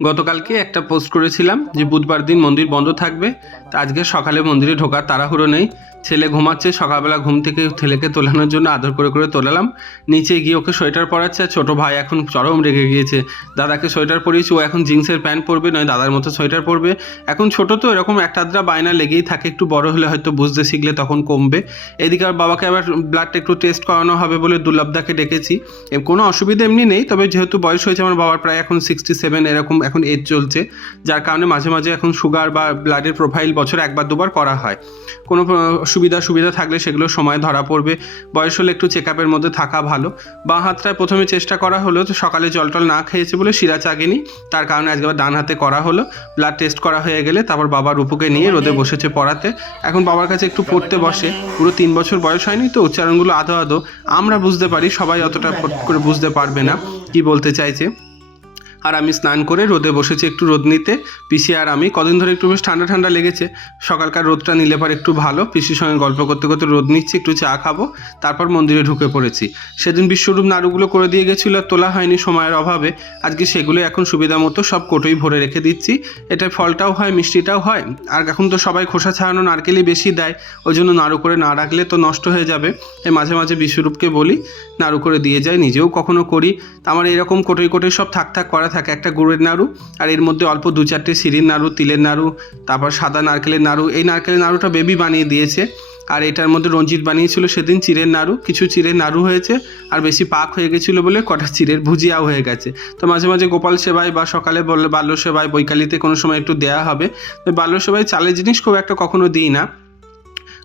গতকালকে একটা পোস্ট করেছিলাম যে বুধবার দিন মন্দির বন্ধ থাকবে। তা আজকে সকালে মন্দিরে ঢোকার তাড়াহুড়ো নেই। ছেলে ঘুমাচ্ছে, সকালবেলা ঘুম থেকে ছেলেকে তোলানোর জন্য আদর করে করে তোলালাম। নিচে গিয়ে ওকে সোয়েটার পরাচ্ছে, আর ছোটো ভাই এখন চরম রেগে গিয়েছে। দাদাকে সোয়েটার পরিয়েছি, ও এখন জিন্সের প্যান্ট পরবে, নয় দাদার মতো সোয়েটার পরবে। এখন ছোট তো, এরকম একটা আধরা বায়না লেগেই থাকে, একটু বড় হলে হয়তো বুঝতে শিখলে তখন কমবে। এদিকে আর বাবাকে আবার ব্লাডটা একটু টেস্ট করানো হবে বলে দুর্লভদাকে ডেকেছি। কোনো অসুবিধা এমনি নেই, তবে যেহেতু বয়স হয়েছে, আমার বাবার প্রায় এখন সিক্সটি সেভেন এরকম এখন এজ চলছে, যার কারণে মাঝে মাঝে এখন সুগার বা ব্লাডের প্রোফাইল বছরে একবার দুবার করা হয়। কোনো সুবিধা সুবিধা থাকলে সেগুলো সময় ধরা পড়বে। বয়স হলে একটু চেক আপের মধ্যে থাকা ভালো। বাঁ হাতটায় প্রথমে চেষ্টা করা হলো তো সকালে জল টল না খেয়েছে বলে শিরা চাগেনি তার কারণে আজকে ডান হাতে করা হলো। ব্লাড টেস্ট করা হয়ে গেলে তারপর বাবা রূপুকে নিয়ে রোদে বসেছে পড়াতে। এখন বাবার কাছে একটু পড়তে বসে। পুরো তিন বছর বয়স হয়নি তো, উচ্চারণগুলো আদো আদো। আমরা বুঝতে পারি, সবাই অতটা করে বুঝতে পারবে না, কি বলতে চাইছে। আর আমি স্নান করে রোদে বসেছি একটু রোদ নিতে। পিসি আর আমি কদিন ধরে একটু বেশ ঠান্ডা ঠান্ডা লেগেছে। সকালকার রোদটা নিলে পর একটু ভালো। পিসির সঙ্গে গল্প করতে করতে রোদ নিচ্ছি, একটু চা খাব, তারপর মন্দিরে ঢুকে পড়েছি। সেদিন বিশ্বরূপ নাড়ুগুলো করে দিয়ে গেছিল আর তোলা হয়নি সময়ের অভাবে। আজকে সেগুলো এখন সুবিধা মতো সব কোটোই ভরে রেখে দিচ্ছি। এটা ফলটাও হয়, মিষ্টিটাও হয়। আর এখন তো সবাই খোসা ছাড়ানো নারকেলই বেশি দেয়। ওই জন্য নাড়ু করে না রাখলে তো নষ্ট হয়ে যাবে। তাই মাঝে মাঝে বিশ্বরূপকে বলি, নাড়ু করে দিয়ে যায় নিজেও কখনো করি। আমার এরকম কোটোই কোটোই সব থাক থাক করা থাকে একটা গুড়ের নাড়ু, আর এর মধ্যে অল্প দু চারটে সিঁড়ির নাড়ু, তিলের নাড়ু, তারপর সাদা নারকেলের নাড়ু। এই নারকেলের নাড়ুটা বেবি বানিয়ে দিয়েছে। আর এটার মধ্যে রঞ্জিত বানিয়েছিল, সেদিন চিড়ের নাড়ু, কিছু চিড়ের নাড়ু হয়েছে, আর বেশি পাক হয়ে গেছিল বলে কটা চিড়ের ভুজিয়াও হয়ে গেছে। তো মাঝে মাঝে গোপাল সেবায় বা সকালে বললে বাল্য সেবায় বৈকালিতে কোনো সময় একটু দেয়া হবে। তো বাল্য সেবায় চালের জিনিস খুব একটা কখনো দিই না।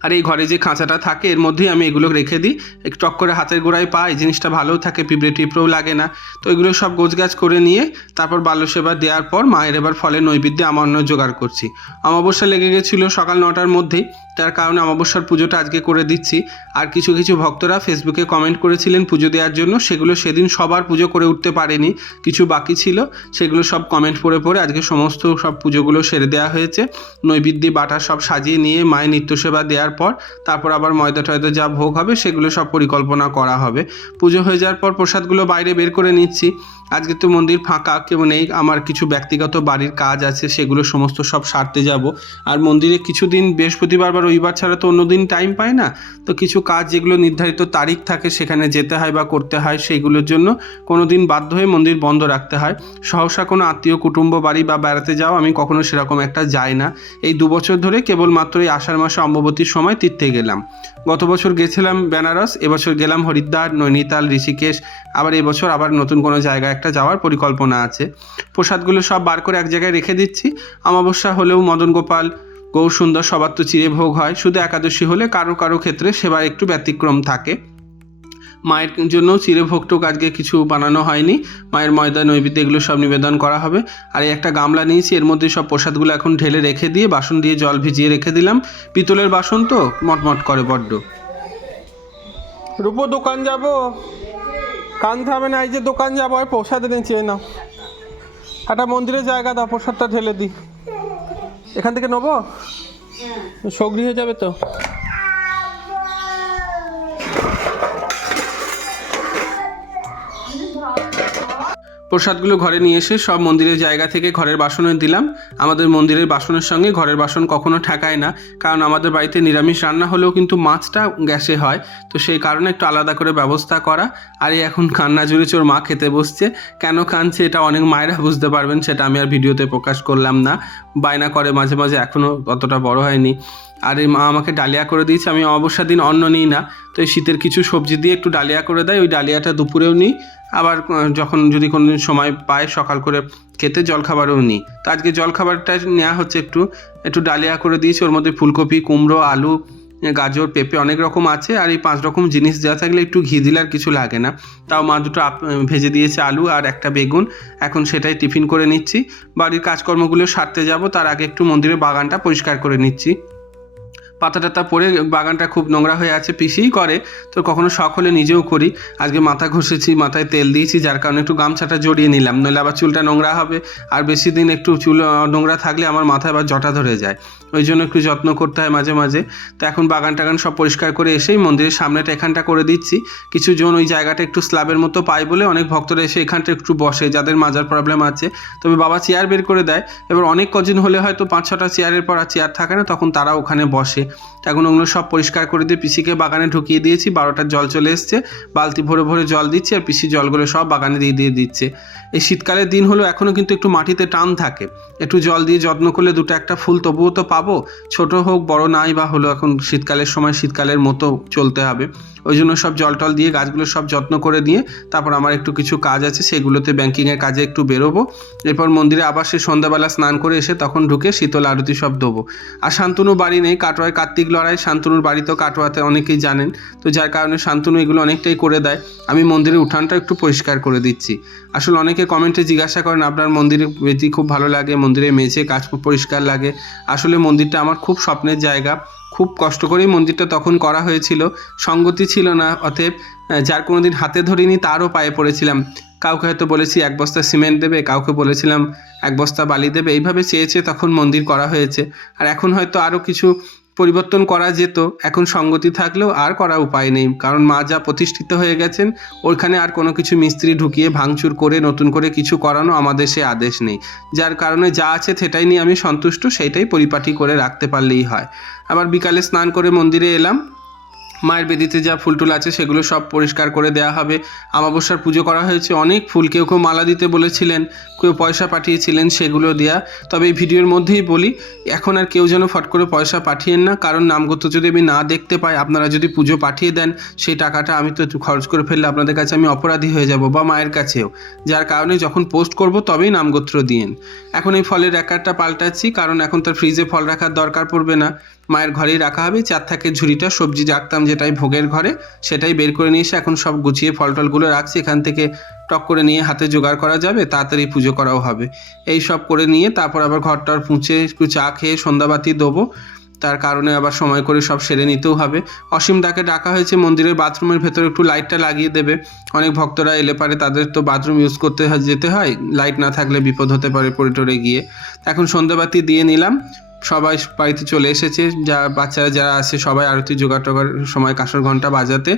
আর এই ঘরে যে খাঁচাটা থাকে, এর মধ্যেই আমি এগুলো রেখে দিই। একটু টক করে হাতের গোড়ায় পাই জিনিসটা ভালোও থাকে, পিঁপড়ে টিপড়েও লাগে না। তো এগুলো সব গোছগাছ করে নিয়ে, তারপর বাল্য সেবা দেওয়ার পর মায়ের এবার ফলে নৈবেদ্যে আমান্য জোগাড় করছি। অমাবস্যা লেগে গেছিল সকাল নটার মধ্যেই। তার কারণে অমাবস্যার পুজোটা আজকে করে দিচ্ছি। আর কিছু কিছু ভক্তরা ফেসবুকে কমেন্ট করেছিলেন পুজো দেওয়ার জন্য। সেগুলো সেদিন সবার পুজো করে উঠতে পারেনি। কিছু বাকি ছিল, সেগুলো সব কমেন্ট পড়ে পড়ে আজকে সমস্ত সব পুজোগুলো সেরে দেওয়া হয়েছে। নৈবেদ্যে, বাটা সব সাজিয়ে নিয়ে মায়ের নিত্য সেবা দেওয়ার পর তারপর আবার ময়দা টয়দা যা ভোগ হবে সেগুলো সব পরিকল্পনা করা হবে। পুজো হয়ে যাওয়ার পর প্রসাদগুলো বাইরে বের করে নিচ্ছি। আজকে তো মন্দির ফাঁকা, কেউ নেই। আমার কিছু ব্যক্তিগত বাড়ির কাজ আছে, সেগুলো সমস্ত সব সারতে যাব। আর মন্দিরে কিছুদিন, বৃহস্পতিবার বা রবিবার ছাড়া তো অন্যদিন টাইম পায় না। তো কিছু কাজ যেগুলো নির্ধারিত তারিখ থাকে, সেখানে যেতে হয় বা করতে হয় সেইগুলোর জন্য কোনো দিন বাধ্য হয়ে মন্দির বন্ধ রাখতে হয়। সহসা কোনো আত্মীয়, কুটুম্ব বাড়ি বা বেড়াতে যাও, আমি কখনো সেরকম একটা যাই না। এই দু বছর ধরে কেবলমাত্র এই আষাঢ় মাসে অম্ববতীর সময় তীর্থে গেলাম। গত বছর গেছিলাম বেনারস, এবছর গেলাম হরিদ্বার, নৈনিতাল, ঋষিকেশ, আবার এবছর আবার নতুন কোনো জায়গায় একটা যাওয়ার পরিকল্পনা আছে। প্রসাদগুলো সব বার করে এক জায়গায় রেখে দিচ্ছি। অমাবস্যা হলেও মদন গোপাল, গৌর সুন্দর সবার তো চিড়ে ভোগ হয়। শুধু একাদশী হলে কারও কারও ক্ষেত্রে সেবার একটু ব্যতিক্রম থাকে। মায়ের জন্য চিড়ে ভোগটোক আজকে কিছু বানানো হয়নি। মায়ের ময়দা, নৈবেদ্য এগুলো সব নিবেদন করা হবে। আর এই একটা গামলা নিয়েছি, এর মধ্যে সব প্রসাদগুলো এখন ঢেলে রেখে দিয়ে বাসন দিয়ে জল ভিজিয়ে রেখে দিলাম। পিতলের বাসন তো মটমট করে বড্ড। রূপো দোকান যাব? কানতে হবে না এই যে দোকান যাব প্রসাদ এনেছি চেয়ে নাও। একটা মন্দিরের জায়গা দাও প্রসাদটা ঢেলে দিই। এখান থেকে নেব? সগরি হয়ে যাবে তো? প্রসাদগুলো ঘরে নিয়ে এসে সব মন্দিরের জায়গা থেকে ঘরের বাসনে দিলাম। আমাদের মন্দিরের বাসনের সঙ্গে ঘরের বাসন কখনো ঠেকায় না, কারণ আমাদের বাড়িতে নিরামিষ রান্না হলেও কিন্তু মাছটা গ্যাসে হয়, তো সেই কারণে একটু আলাদা করে ব্যবস্থা করা। আর এই এখন কান্না জুড়ে চোর মা খেতে বসছে। কেন কাঁদছে এটা অনেক মায়েরা বুঝতে পারবেন, সেটা আমি আর ভিডিওতে প্রকাশ করলাম না। বায়না করে মাঝে মাঝে এখনও অতটা বড় হয়নি। আর এই মা আমাকে ডালিয়া করে দিয়েছে, আমি অবসা দিন অন্ন নিই না, তো এই শীতের কিছু সবজি দিয়ে একটু ডালিয়া করে দেয়, ওই ডালিয়াটা দুপুরেও নিই। আবার যখন যদি কোনো দিন সময় পায় সকাল করে খেতে, জলখাবারও নিই। তো আজকে জলখাবারটা নেওয়া হচ্ছে একটু একটু ডালিয়া করে দিয়েছি। ওর মধ্যে ফুলকপি, কুমড়ো, আলু, গাজর, পেঁপে অনেক রকম আছে। আর এই পাঁচ রকম জিনিস দেওয়া থাকলে একটু ঘি দিলে আর কিছু লাগে না। তাও মা দুটো ভেজে দিয়েছে আলু আর একটা বেগুন। এখন সেটাই টিফিন করে নিচ্ছি। বাড়ির কাজকর্মগুলো সারতে যাব। তার আগে একটু মন্দিরের বাগানটা পরিষ্কার করে নিচ্ছি। পাতা টাতা পরে বাগানটা খুব নোংরা হয়ে আছে, পিসিই করে। তো কখনো শখ হলে নিজেও করি। আজকে মাথা ঘষেছি, মাথায় তেল দিয়েছি, যার কারণে একটু গামছাটা জড়িয়ে নিলাম। নইলে আবার চুলটা নোংরা হবে। আর বেশি দিন একটু চুল নোংরা থাকলে আমার মাথায় আবার জটা ধরে যায়। ওই জন্য একটু যত্ন করতে হয় মাঝে মাঝে। তো এখন বাগান টাগান সব পরিষ্কার করে এসেই মন্দিরের সামনেটা এখানটা করে দিচ্ছি। কিছু জন ওই জায়গাটা একটু স্ল্যাবের মতো পায় বলে অনেক ভক্তরা এসে এখানটা একটু বসে, যাদের মাজার প্রবলেম আছে। তবে বাবা চেয়ার বের করে দেয়। এবার অনেক কজন হলে হয়তো পাঁচ ছটা চেয়ারের পর আর চেয়ার থাকে না, তখন তারা ওখানে বসে। এখন ওগুলো সব পরিষ্কার করে দিয়ে পিসিকে বাগানে ঢুকিয়ে দিয়েছি, বারোটার জল চলে এসছে, বালতি ভরে ভরে জল দিচ্ছি আর পিসি জলগুলো সব বাগানে দিয়ে দিয়ে দিচ্ছে। এই শীতকালের দিন হলো এখনও কিন্তু একটু মাটিতে টান থাকে। একটু জল দিয়ে যত্ন করলে দুটো একটা ফুল তবুও তো পাবো। ছোট হোক, বড় নাই বা হলো এখন শীতকালের সময় শীতকালের মতো চলতে হবে। ওই জন্য সব জল টল দিয়ে গাছগুলো সব যত্ন করে দিয়ে তারপর আমার একটু কিছু কাজ আছে, সেগুলোতে ব্যাঙ্কিংয়ের কাজে একটু বেরোবো। এরপর মন্দিরে আবার সে সন্ধ্যাবেলা স্নান করে এসে তখন ঢুকে শীতল আরতি সব দেবো। আর শান্তনু বাড়ি নেই, কাটোয়ায় কার্তিক লড়াই, শান্তনুর বাড়ি তো কাটোয়াতে অনেকেই জানেন। তো যার কারণে শান্তনু এগুলো অনেকটাই করে দেয়। আমি মন্দিরের উঠানটা একটু পরিষ্কার করে দিচ্ছি। আসলে অনেকে কমেন্টে জিজ্ঞাসা করেন, আপনার মন্দিরে বেদি খুব ভালো লাগে মন্দিরে মেঝে কাজ পরিষ্কার লাগে। আসলে মন্দিরটা আমার খুব স্বপ্নের জায়গা। খুব কষ্ট করেই মন্দিরটা তখন করা হয়েছিল। সঙ্গতি ছিল না, অতএব যার কোনোদিন হাতে ধরিনি তারও পায়ে পড়েছিলাম। কাউকে হয়তো বলেছি, এক বস্তা সিমেন্ট দেবে। কাউকে বলেছিলাম, এক বস্তা বালি দেবে। এইভাবে চেয়েছে তখন মন্দির করা হয়েছে। আর এখন হয়তো আরও কিছু পরিবর্তন করা যেত, এখন সঙ্গতি থাকলেও আর করা উপায় নেই। কারণ মা যা প্রতিষ্ঠিত হয়ে গেছেন, ওইখানে আর কোনো কিছু মিস্ত্রি ঢুকিয়ে ভাঙচুর করে নতুন করে কিছু করানো আমাদের সে আদেশ নেই। যার কারণে যা আছে সেটাই নিয়ে আমি সন্তুষ্ট, সেইটাই পরিপাটি করে রাখতে পারলেই হয়। আবার বিকালে স্নান করে মন্দিরে এলাম। মায়ের বেদিতে যা ফুল টুল আছে সেগুলো সব পরিষ্কার করে দেওয়া হবে। আমাবস্যার পুজো করা হয়েছে অনেক ফুল। কেউ কেউ মালা দিতে বলেছিলেন, কেউ পয়সা পাঠিয়েছিলেন সেগুলো দেয়া। তবে এই ভিডিওর মধ্যেই বলি, এখন আর কেউ যেন ফট করে পয়সা পাঠিয়েন না, কারণ নামগত যদি আমি না দেখতে পাই, আপনারা যদি পুজো পাঠিয়ে দেন, সেই টাকাটা আমি তো খরচ করে ফেললে আপনাদের কাছে আমি অপরাধী হয়ে যাব বা মায়ের কাছেও। যার কারণে যখন পোস্ট করব তবেই নামগোত্র দিয়েন। এখন এই ফলের র্যাকারটা পাল্টাচ্ছি, কারণ এখন তার ফ্রিজে ফল রাখার দরকার পড়বে না। মায়ের ঘরেই রাখা হবে। চার থাকে ঝুড়িটা, সবজি রাখতাম যেটাই ভোগের ঘরে, সেটাই বের করে নিয়ে এসে এখন সব গুছিয়ে ফল টলগুলো রাখছি। এখান থেকে টক করে নিয়ে হাতে জোগাড় করা যাবে, তাড়াতাড়ি পুজো করাও হবে। এই সব করে নিয়ে তারপর আবার ঘরটার পুঁছে একটু চা খেয়ে সন্ধ্যাবাতি দেবো। তার কারণে আবার সময় করে সব সেরে নিতেও হবে। অসীম দাকে ডাকা হয়েছে মন্দিরের বাথরুমের ভেতরে একটু লাইটটা লাগিয়ে দেবে। অনেক ভক্তরা এলে পারে তাদের তো বাথরুম ইউজ করতে যেতে হয়। লাইট না থাকলে বিপদ হতে পারে পড়ে টরে গিয়ে। এখন সন্ধ্যাবাতি দিয়ে নিলাম। সবাই বাড়িতে চলে এসেছে। যা বাচ্চারা যারা আছে সবাই আরতি জোগাড় টোগার সময় কাঁসর ঘণ্টা বাজাতে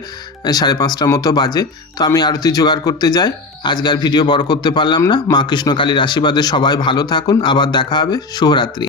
সাড়ে পাঁচটার মতো বাজে। তো আমি আরতি জোগাড় করতে যাই। আজকের ভিডিও বড় করতে পারলাম না। মা কৃষ্ণকালীর আশীর্বাদে সবাই ভালো থাকুন। আবার দেখা হবে। শুভরাত্রি।